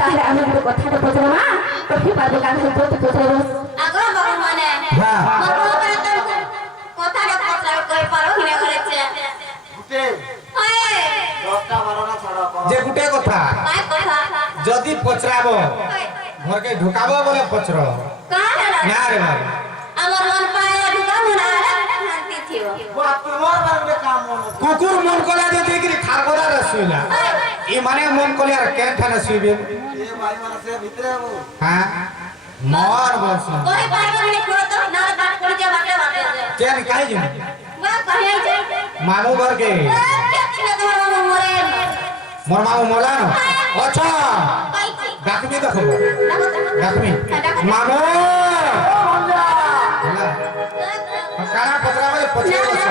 তাহলে আমি একটু কথাটা বুঝলো না কহি পারবো গান হইতো তো বুঝলো আগো বাবু মানে হ্যাঁ কথাটা পছন্দ কই পারো কিনা করেছে গুটে ওই 10টা 12টা ছাড়া যে গুটে কথা কাই কথা যদি পচরাবো ঘরকে ঢুকাবো বলে পচর কাহলা না রে বাবা আমার মন পায় ঢুকাবো না শান্তি থিও বাপ তোমার বারে কাম মনে কুকুর মন কলা যদি কি খারগোদার শুইলা ই মানে মন কলে আর কেন ঠানে শুইবে এ ভাই মানে সে ভিতরে আবো হ্যাঁ মর বস কই পারবো না কো তো না বাট করে যা বাটে বাটে কেন কাই যে বা কহে যে মামু ঘরকে কেন তোমার মামু মরে মোর মামু মোলা না আচ্ছা কই ডাকবি তো খবর ডাকবি মামু কারা পচরাবো পচরে বস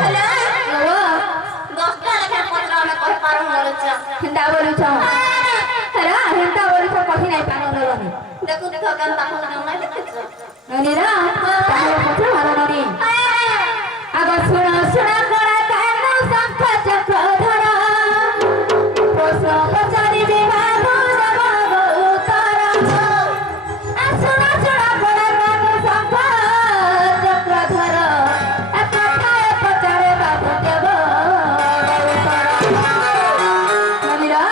দশটা লেখা পত্র আমি কই পারো মরেছে হিন্দা বলুছ হ্যাঁ হিন্দা বলুছ কহি নাই পানো নরনি দেখো দেখো গান তাহলে না দেখছো ননিরা তাহলে কথা ভালো ননি আগ শুনো শুনো করা কান শঙ্খ চক্র ধর প্রশ্ন পচারিবে বাবু দেব উত্তর শুনো শুনো করা কান শঙ্খ চক্র ধর কথায় পচারে বাবু দেব উত্তর ননিরা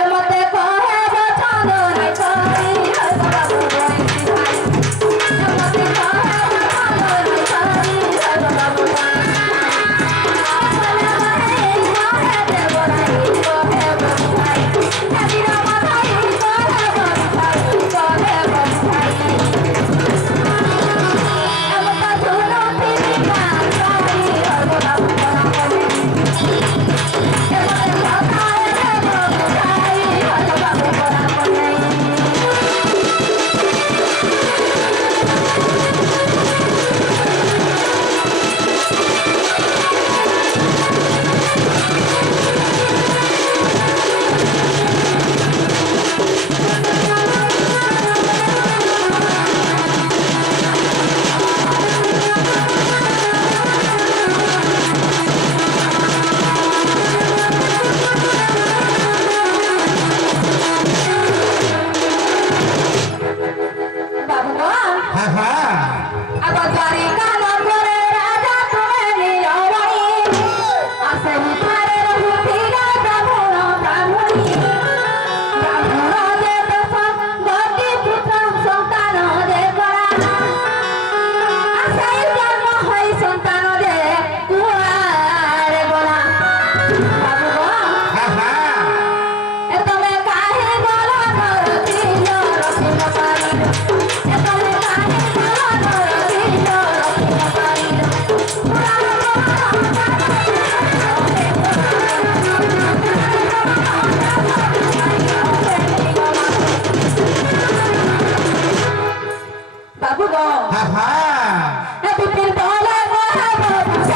এমতে কহে বচন নাই করি বাবু বইছি ভাই এমতে কহে বচন নাই করি বাবু বাবু হ্যাঁ হ্যাঁ আবার দ্বারিকা নগরে রাজা তুমি নীলমণি আসে মুখারে রঘুবীরা ব্রাহ্মণ ব্রাহ্মণী ব্রাহ্মণ যে দেশ গতি পুত্র সন্তান যে করা আসে জন্ম হই সন্তান যে কুয়ারে বলা বাবু হ্যাঁ হ্যাঁ তুমি কাহে বল দিল রখিল পারিল তুমি কাহে বল দিল রখিল পারিল বাবু গো হ্যাঁ হ্যাঁ বিপিন বলে বুঝাই মরা করে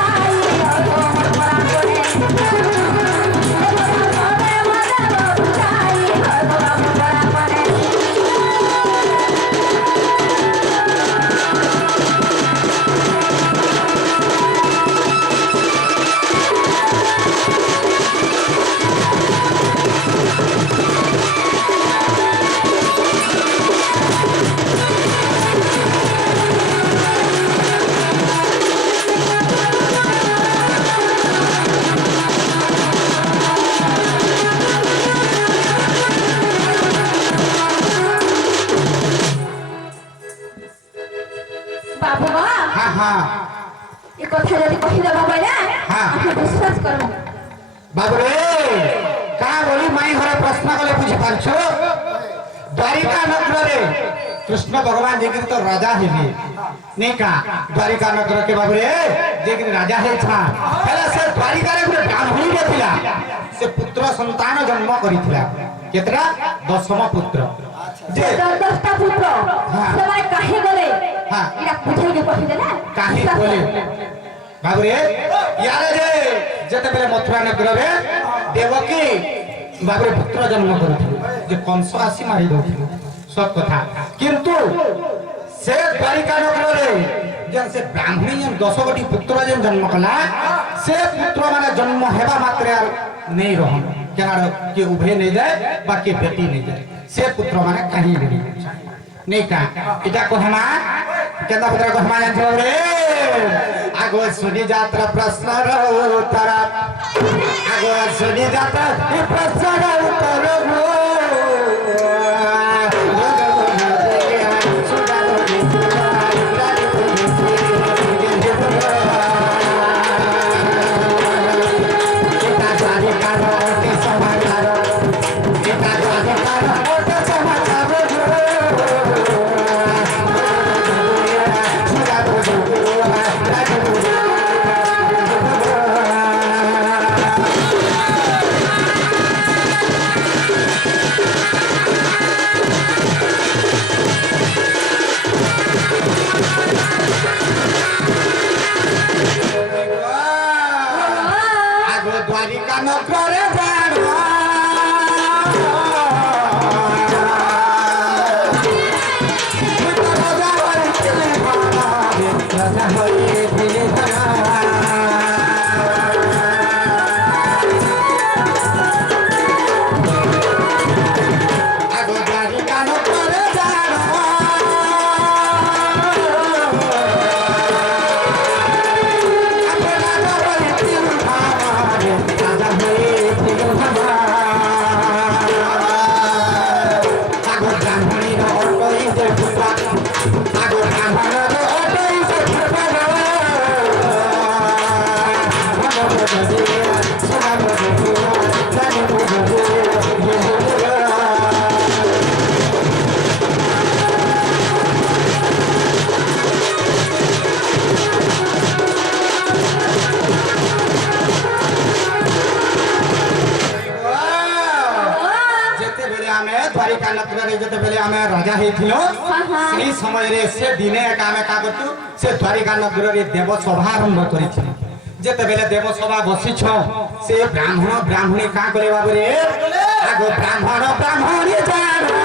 বাবু মা হ্যাঁ হ্যাঁ এই কথা যদি কহিদেব বলে হ্যাঁ। আপনি বিশ্বাস করুন বাবুরে কা বলি মাই ঘরে প্রশ্ন কলে বুঝি পারছ দ্বারিকা নগরে কৃষ্ণ ভগবান যে তো রাজা হেলি নেই কা দ্বারিকা নগর কে বাবুরে যে রাজা হেছা হেলে সে দ্বারিকারে গুরে ব্রাহ্মণী ଥିଲା সে পুত্র সন্তান জন্ম করিଥିଲା কেতরা দশম পুত্র যে দশটা পুত্র হ্যাঁ। সবাই কাহে গলে হ্যাঁ। এটা বুঝাইকে কহিদে না কাহি বলে বাবুরে ইয়ারে যে যেতেবেলে মথুরা নগরে দেবকী বাবুরে পুত্র জন্ম করেছিল যে কংস আসি মারি দৌছিল সব কথা কিন্তু সে দ্বারিকা নগরে যেন সে ব্রাহ্মণী যেন 10 কোটি পুত্র যেন জন্ম কলা সে পুত্র মানে জন্ম হেবা মাত্রে আর নেই রহন কেন কে উভে নেই যায় বা কে বেটি নেই যায় से पुत्र माने कहीं नहीं नहीं का इटा कहमा केंदा पुत्र कहमा जानछो रे आगो सुनी जात्रा प्रश्न र उत्तर आगो सुनी जात्रा प्रश्न र उत्तर द्वारिका नगरे जानो द्वारिका नगरे जते बेले आमे राजा हेथिलो सेही समय रे से दिने आमे का करतु से द्वारिका नगरे रे देव सभा आरंभ करिछि जते बेले देव सभा बसि छ से ब्राह्मण ब्राह्मणी का करे बाबू रे आगो ब्राह्मण ब्राह्मणी जानो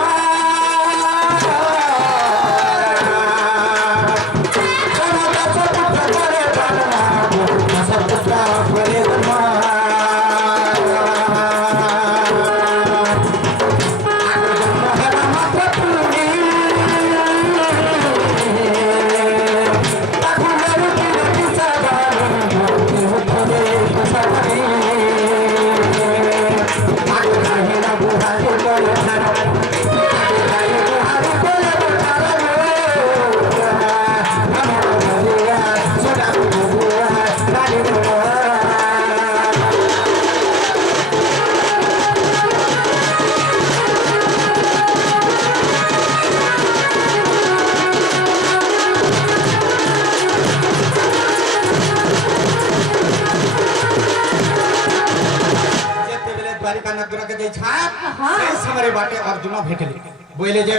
बाटे अर्जुन भेटले बोले जे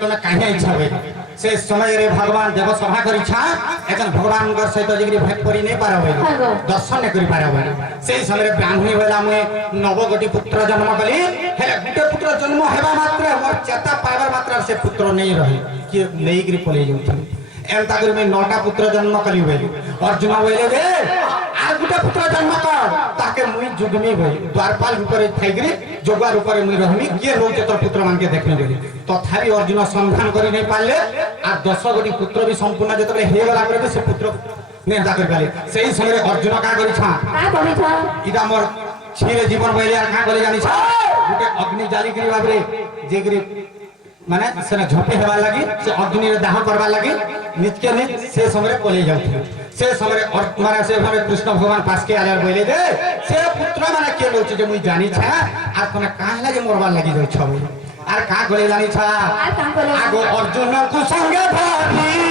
तने काहे इच्छा होय से समय रे भगवान देव सभा करी छा एखन भगवान कर सहित जिगरी भेट करी नै पारबे दर्शन नै करी पारबे से समय ब्राह्मणी बेला मु नवगोटी पुत्र जन्म कली हेले गुटे पुत्र जन्म हेबा मात्र मोर चेता पाइबार मात्र से पुत्र नै रही कि नै गिरी पले जाउथि एंता करी मैं 9टा पुत्र जन्म कली बेली अर्जुन बोले जे आ गुटे पुत्र जन्म कर ताके मुई जुगमी भई द्वारपाल ऊपर थाइगरी जोगार ऊपर मुई रहमी के रोके तोर पुत्र मान के देखने बेली तथापि अर्जुन संधान करी नै पाले आ 10 गोटी पुत्र भी संपूर्ण जतबे हे गला करे से पुत्र नेता कर पाले सही समय अर्जुन का करी छा का करी छा इदा मोर छीरे जीवन भइले आ का करे जानि छा गुटे अग्नि जाली करी बाबरे जेगरी माने सेना झोपे हेबा लागि से अग्नि रे दाह करबा लागि निज के निज से समय पले जाउथि से समय माने से भावे कृष्ण भगवान पास के आले बोले दे से पुत्र माने के लोची जे मुई जानि छा आ तने काहे लागि मरबा लागि जाउ छबो आर का करे जानि छा आगो अर्जुन को संगे भागी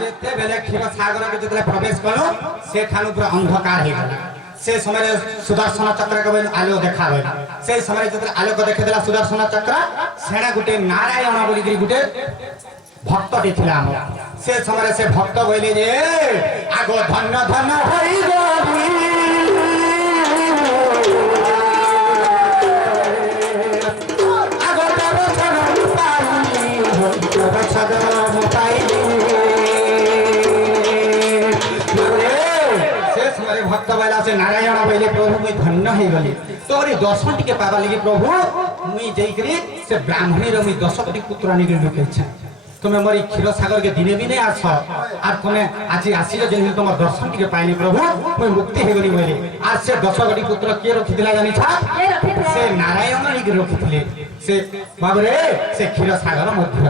যেତେবেলে ক্ষীর সাগরকে যেতবে প্রবেশ কল সেখানে পুরো অন্ধকার হয়ে গেল সে সময় সুদর্শন চক্রকে আলো দেখাবে সেই সময় যেতবে আলোক দেখাইদেলা সুদর্শন চক্র সেটা গোটে নারায়ণ বলি গোটে ভক্তটি ছিল আমার সে সময় সে ভক্ত বইলে যে আগ ধন্য ধন্য হই গলি আগ ভক্ত বলা সে নারায়ণ বইলে প্রভু মুই ধন্য হয়ে গলি তোর দর্শন টিকে পাবা লাগি প্রভু মুই যাইকরি সে ব্রাহ্মণীর মুই 10 কোটি পুত্র আনিকি লুকাইছে তুমি মোর ক্ষীর সাগর কে দিনে দিনে আস আর তুমি আজি আসিল যে তোমার দর্শন টিকে পাইনি প্রভু মুই মুক্তি হয়ে গলি বইলে আর সে 10 কোটি পুত্র কে রখিলা জানিছা সে নারায়ণ নিকি রখিলে সে বাবরে সে ক্ষীর সাগর মধ্যে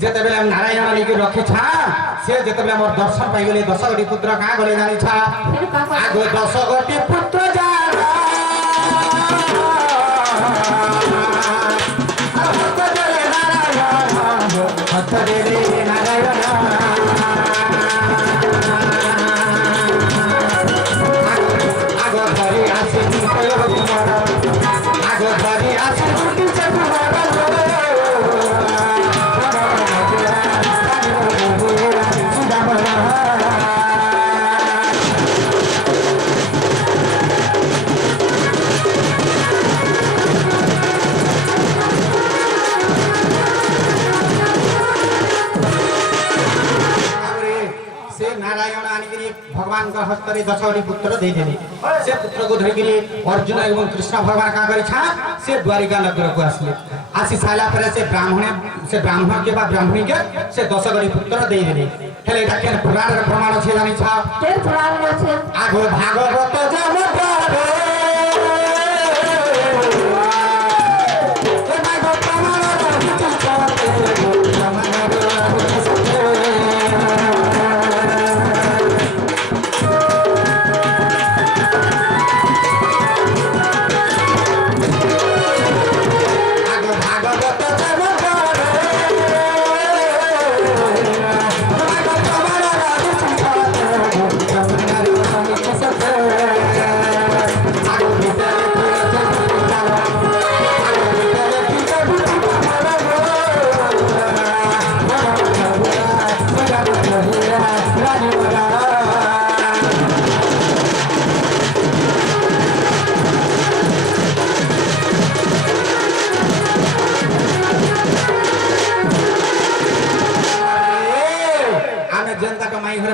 যেতেবেলে নারায়ণ নিকি রখিছা সে যেতেবেলে মোর দর্শন পাই গলি 10 কোটি পুত্র কা গলে জানিছা আগ 10 কোটি পুত্র যারা भगवान का हस्तरे 10 कोटी पुत्र दे देले से पुत्र को धरि गिरी अर्जुन एवं कृष्ण भगवान का करि छा से द्वारिका नगर को आसले आसी साला पर से ब्राह्मण के बा ब्राह्मणी के से 10 कोटी पुत्र दे देले हेले एटा के पुराण प्रमाण छे जानि छा के पुराण छे आगो भागवत जम पावे ए मागो प्रमाण रहित छाते प्रमाण रहित छाते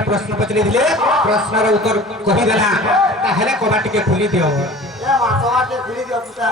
प्रश्न पचले दिले प्रश्न रे उत्तर कहि देला ताहेले कबाटी के खुली दियो ए मासवाटे खुली दियो पुता